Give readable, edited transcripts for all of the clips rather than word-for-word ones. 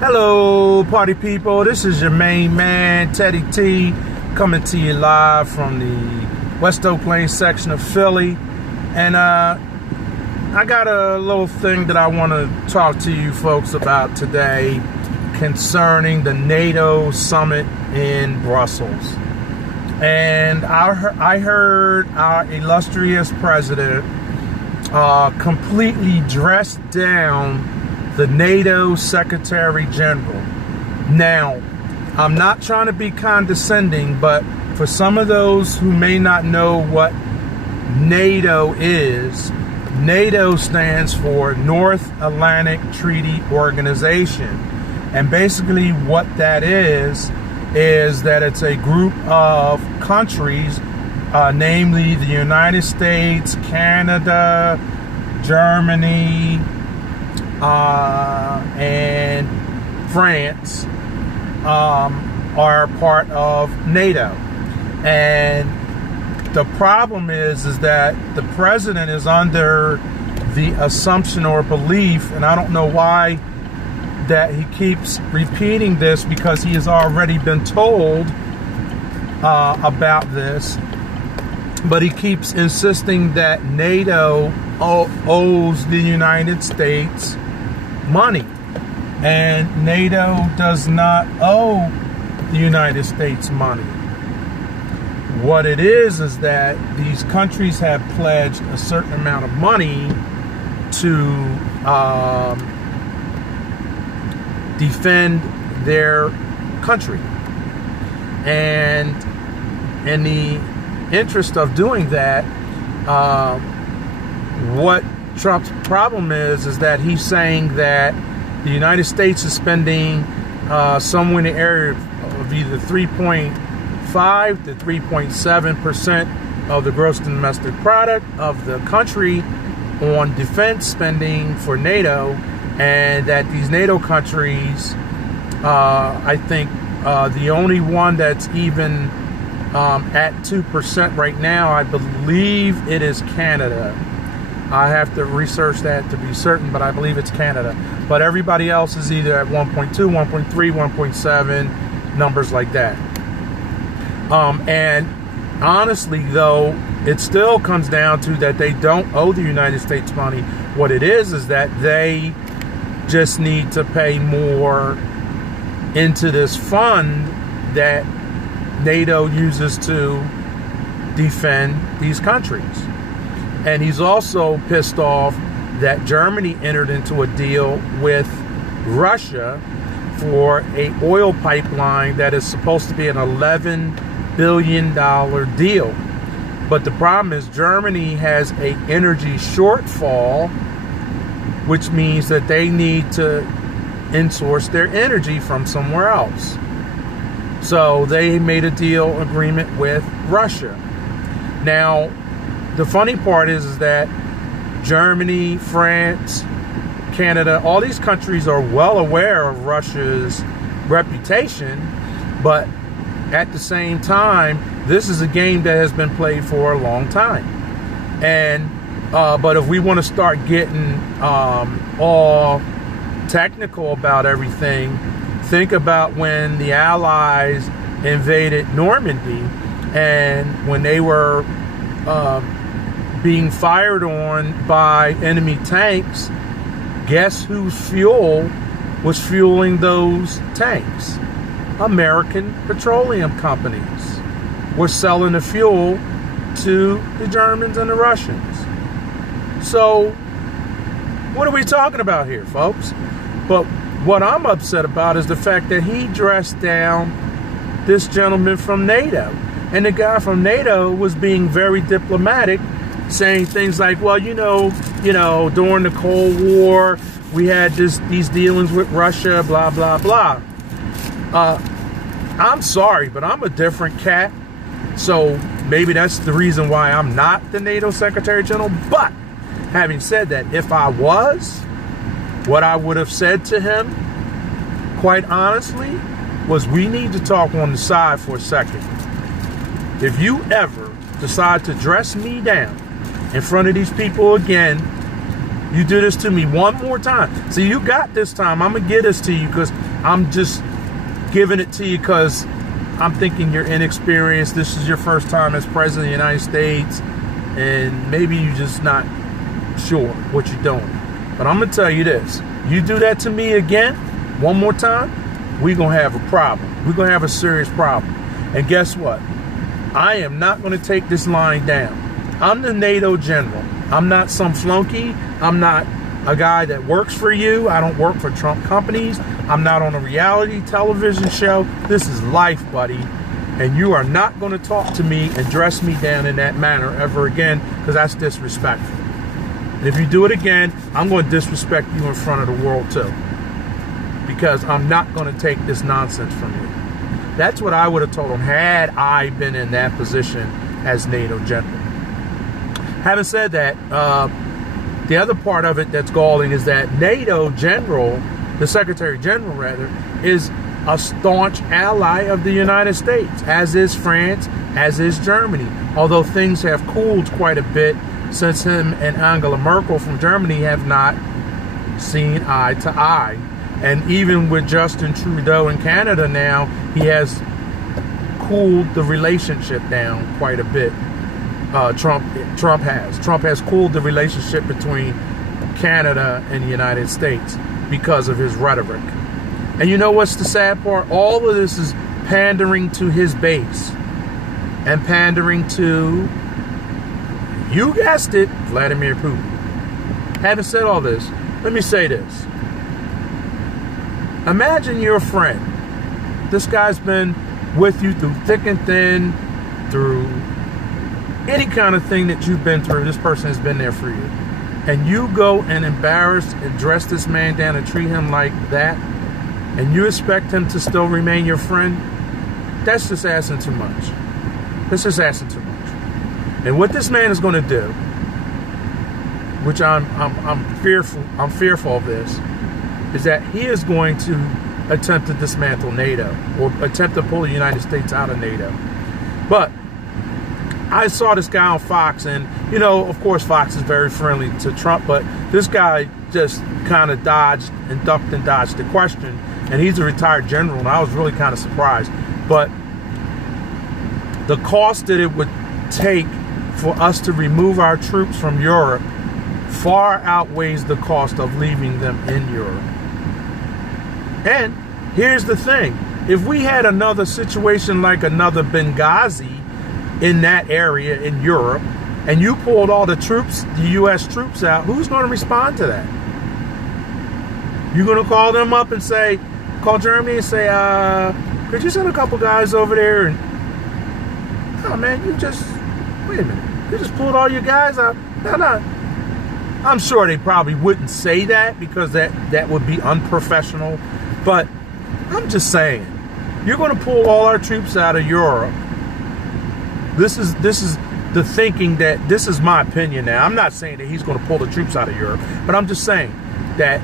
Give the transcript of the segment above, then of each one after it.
Hello, party people. This is your main man, Teddy T, coming to you live from the West Oak Lane section of Philly. And I got a little thing that I want to talk to you folks about today concerning the NATO summit in Brussels. And I heard our illustrious president completely dressed down the NATO Secretary General. Now, I'm not trying to be condescending, but for some of those who may not know what NATO is, NATO stands for North Atlantic Treaty Organization. And basically what that is that it's a group of countries, namely the United States, Canada, Germany, and France are part of NATO. And the problem is that the president is under the assumption or belief, and I don't know why that he keeps repeating this, because he has already been told about this, but he keeps insisting that NATO owes the United States money, and NATO does not owe the United States money. What it is that these countries have pledged a certain amount of money to defend their country, and in the interest of doing that, what Trump's problem is that he's saying that the United States is spending somewhere in the area of either 3.5 to 3.7% of the gross domestic product of the country on defense spending for NATO, and that these NATO countries, I think the only one that's even at 2% right now, I believe it is Canada. I have to research that to be certain, but I believe it's Canada. But everybody else is either at 1.2, 1.3, 1.7, numbers like that. And honestly, though, it still comes down to that they don't owe the United States money. What it is that they just need to pay more into this fund that NATO uses to defend these countries. And he's also pissed off that Germany entered into a deal with Russia for an oil pipeline that is supposed to be an $11 billion deal. But the problem is Germany has an energy shortfall, which means that they need to insource their energy from somewhere else. So they made a deal agreement with Russia. Now, the funny part is that Germany, France, Canada, all these countries are well aware of Russia's reputation, but at the same time, this is a game that has been played for a long time. And but if we want to start getting all technical about everything, think about when the Allies invaded Normandy, and when they were being fired on by enemy tanks, guess whose fuel was fueling those tanks? American petroleum companies were selling the fuel to the Germans and the Russians. So what are we talking about here, folks? But what I'm upset about is the fact that he dressed down this gentleman from NATO. And the guy from NATO was being very diplomatic, saying things like, well, you know, during the Cold War, we had these dealings with Russia, blah, blah, blah. I'm sorry, but I'm a different cat. So maybe that's the reason why I'm not the NATO Secretary General. But having said that, if I was, what I would have said to him, quite honestly, was we need to talk on the side for a second. If you ever decide to dress me down in front of these people again, You do this to me one more time. See, you got this time. I'm going to get this to you because I'm just giving it to you because I'm thinking you're inexperienced. This is your first time as president of the United States. And maybe you're just not sure what you're doing. But I'm going to tell you this. You do that to me again, one more time, we're going to have a problem. We're going to have a serious problem. And guess what? I am not going to take this line down. I'm the NATO general. I'm not some flunky. I'm not a guy that works for you. I don't work for Trump companies. I'm not on a reality television show. This is life, buddy. And you are not going to talk to me and dress me down in that manner ever again, because that's disrespectful. And if you do it again, I'm going to disrespect you in front of the world too, because I'm not going to take this nonsense from you. That's what I would have told him had I been in that position as NATO general. Having said that, the other part of it that's galling is that NATO general, the Secretary General rather, is a staunch ally of the United States, as is France, as is Germany. Although things have cooled quite a bit since him and Angela Merkel from Germany have not seen eye to eye. And even with Justin Trudeau in Canada now, he has cooled the relationship down quite a bit. Trump has cooled the relationship between Canada and the United States because of his rhetoric. And you know what's the sad part? All of this is pandering to his base and pandering to, you guessed it, Vladimir Putin. Having said all this, let me say this. Imagine you're a friend. This guy's been with you through thick and thin, through any kind of thing that you've been through. This person has been there for you. And you go and embarrass and dress this man down and treat him like that, and you expect him to still remain your friend? That's just asking too much. That's just asking too much. And what this man is going to do, which I'm fearful of this, is that he is going to attempt to dismantle NATO, or attempt to pull the United States out of NATO. But I saw this guy on Fox, and, you know, of course, Fox is very friendly to Trump, but this guy just kind of dodged and ducked and dodged the question. And he's a retired general, and I was really kind of surprised. But the cost that it would take for us to remove our troops from Europe far outweighs the cost of leaving them in Europe. And here's the thing. If we had another situation like another Benghazi in that area in Europe, and you pulled all the troops, the U.S. troops out, who's going to respond to that? You're going to call them up and say, call Germany and say, could you send a couple guys over there? And, oh man, wait a minute. You just pulled all your guys out. No. I'm sure they probably wouldn't say that, because that would be unprofessional. But I'm just saying, you're going to pull all our troops out of Europe. This is the thinking that, this is my opinion now. I'm not saying that he's going to pull the troops out of Europe, but I'm just saying that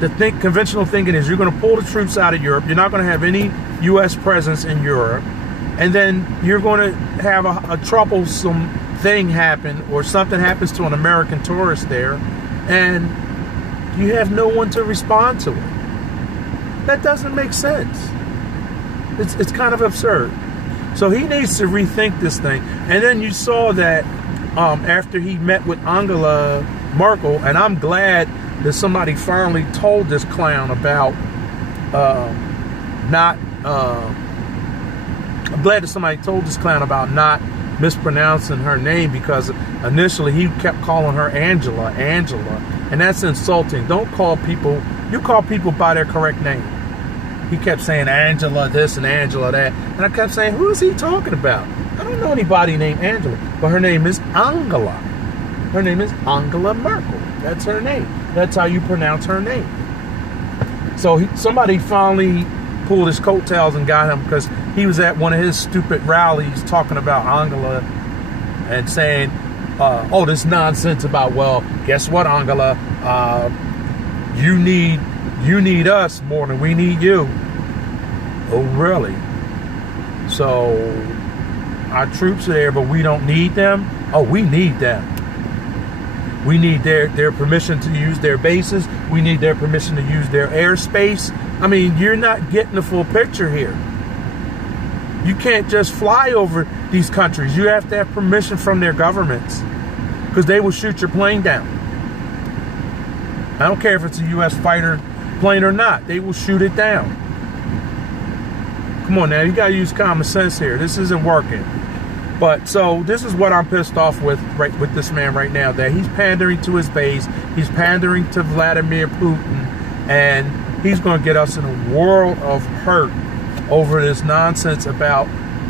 the conventional thinking is you're going to pull the troops out of Europe. You're not going to have any U.S. presence in Europe. And then you're going to have a troublesome thing happen, or something happens to an American tourist there, and you have no one to respond to it. That doesn't make sense. It's kind of absurd. So he needs to rethink this thing. And then you saw that after he met with Angela Merkel, and I'm glad that somebody finally told this clown about not mispronouncing her name, because initially he kept calling her Angela, and that's insulting. Don't call people, you call people by their correct name. He kept saying Angela this and Angela that, and I kept saying, who is he talking about? I don't know anybody named Angela, but her name is Angela. Her name is Angela Merkel. That's her name. That's how you pronounce her name. So somebody finally pulled his coattails and got him, because he was at one of his stupid rallies talking about Angela and saying, oh, this nonsense about, well, guess what, Angela? You need us more than we need you. Oh, really? So our troops are there, but we don't need them? Oh, we need them. We need their permission to use their bases. We need their permission to use their airspace. I mean, you're not getting the full picture here. You can't just fly over these countries. You have to have permission from their governments, because they will shoot your plane down. I don't care if it's a U.S. fighter plane or not. They will shoot it down. Come on now, you got to use common sense here. This isn't working. But so this is what I'm pissed off with with this man right now, that he's pandering to his base. He's pandering to Vladimir Putin, and he's going to get us in a world of hurt over this nonsense about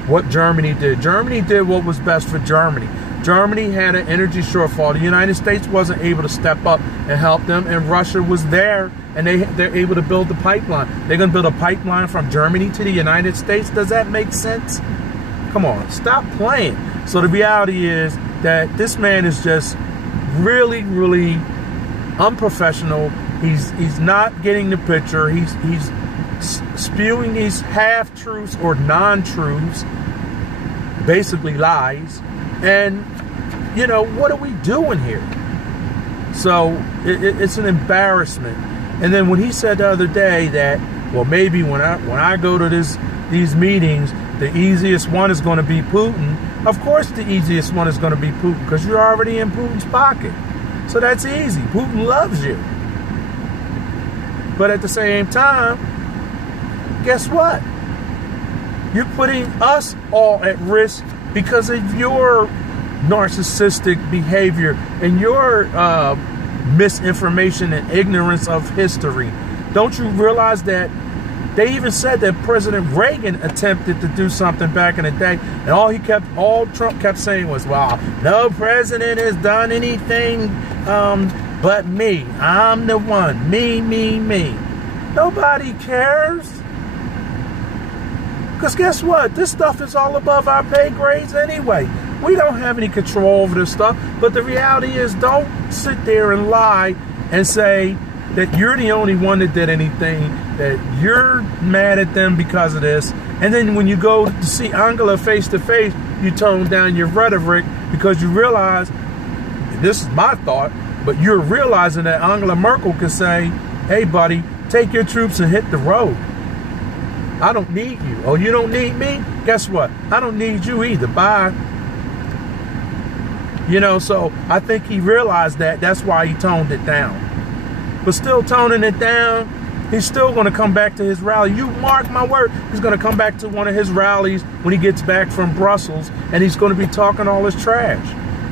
what Germany did. Germany did what was best for Germany. Germany had an energy shortfall. The United States wasn't able to step up and help them, and Russia was there, and they're able to build the pipeline. They're going to build a pipeline from Germany to the United States. Does that make sense? Come on, stop playing. So the reality is that this man is just really, really unprofessional. He's not getting the picture. He's spewing these half-truths or non-truths, basically lies. And, you know, what are we doing here? So it's an embarrassment. And then when he said the other day that, well, maybe when I go to these meetings, the easiest one is going to be Putin. Of course the easiest one is going to be Putin, because you're already in Putin's pocket. So that's easy. Putin loves you. But at the same time, guess what? You're putting us all at risk because of your narcissistic behavior and your misinformation and ignorance of history. Don't you realize that they even said that President Reagan attempted to do something back in the day, and all Trump kept saying was, well, no president has done anything but me. I'm the one. Me, me, me. Nobody cares. Because guess what? This stuff is all above our pay grades anyway. We don't have any control over this stuff. But the reality is, don't sit there and lie and say that you're the only one that did anything, that you're mad at them because of this. And then when you go to see Angela face to face, you tone down your rhetoric because you realize, this is my thought, but you're realizing that Angela Merkel can say, hey, buddy, take your troops and hit the road. I don't need you. Oh, you don't need me? Guess what? I don't need you either. Bye. You know, so I think he realized that. That's why he toned it down. But still toning it down, he's still going to come back to his rally. You mark my word. He's going to come back to one of his rallies when he gets back from Brussels, and he's going to be talking all his trash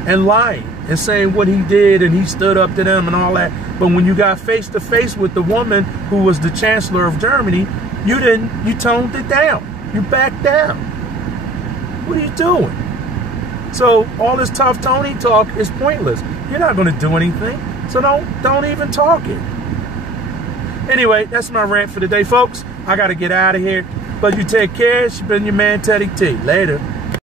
and lying and saying what he did and he stood up to them and all that. But when you got face to face with the woman who was the Chancellor of Germany, you toned it down. You backed down. What are you doing? So all this tough Tony talk is pointless. You're not going to do anything. So don't even talk it. Anyway, that's my rant for today, folks. I got to get out of here. But you take care. It's been your man, Teddy T. Later.